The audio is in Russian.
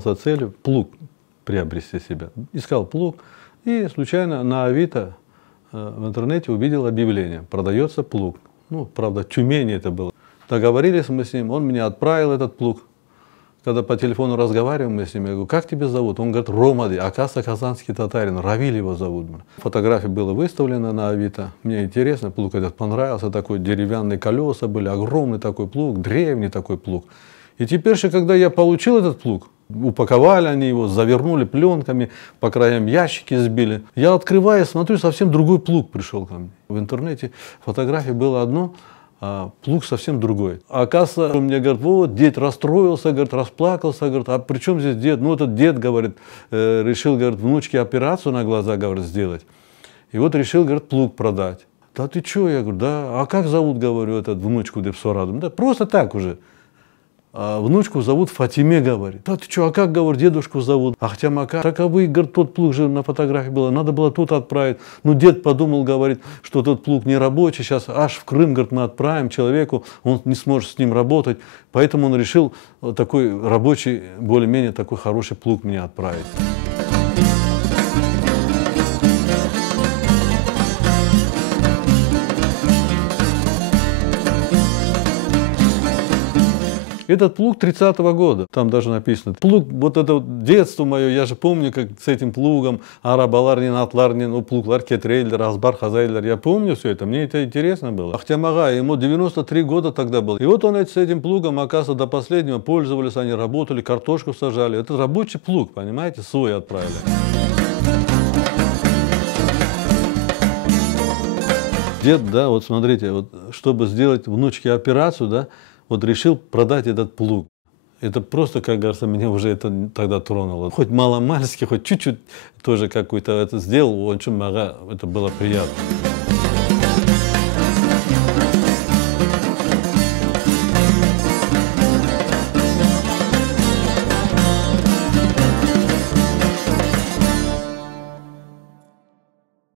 задался целью плуг приобрести себе. Искал плуг и случайно на Авито в интернете увидел объявление: продается плуг. Ну, правда, в Тюмени это было. Договорились мы с ним, он мне отправил этот плуг. Когда по телефону разговариваем мы с ним, я говорю: как тебя зовут? Он говорит: Ромади, оказывается, казанский татарин, Равиль его зовут. Фотография была выставлена на Авито. Мне интересно, плуг этот понравился, такой деревянные колеса были, огромный такой плуг, древний такой плуг. И теперь же, когда я получил этот плуг, упаковали они его, завернули пленками, по краям ящики сбили. Я открываю, смотрю, совсем другой плуг пришел ко мне. В интернете фотографии было одно, а плуг совсем другой. А оказывается, он мне говорит: вот, дед расстроился, говорит, расплакался, говорит, а при чем здесь дед? Ну, этот дед, говорит, решил, говорит, внучке операцию на глаза, говорит, сделать. И вот решил, говорит, плуг продать. Да ты что? Я говорю: да, а как зовут, говорю, этот внучку Депсорадом? Да просто так уже. А внучку зовут Фатиме, говорит. Да ты что, а как, говорит, дедушку зовут? Ахтямака. Таковы, говорит, тот плуг же на фотографии было, надо было тут отправить. Ну, дед подумал, говорит, что тот плуг не рабочий, сейчас аж в Крым, говорит, мы отправим человеку, он не сможет с ним работать. Поэтому он решил такой рабочий, более-менее такой хороший плуг мне отправить. Этот плуг 30-го года, там даже написано. Плуг, вот это вот детство мое, я же помню, как с этим плугом, арабаларнин, атларнин, ну, плуглар, кетрейлер, азбар, хазайлер, я помню все это, мне это интересно было. Ахтямага, ему 93 года тогда было. И вот он с этим плугом, оказывается, до последнего пользовались, они работали, картошку сажали. Это рабочий плуг, понимаете, свой отправили. Дед, да, вот смотрите, вот, чтобы сделать внучке операцию, да, вот решил продать этот плуг. Это просто, как говорится, меня уже это тогда тронуло. Хоть маломальски, хоть чуть-чуть тоже какой-то это сделал, очень много, это было приятно.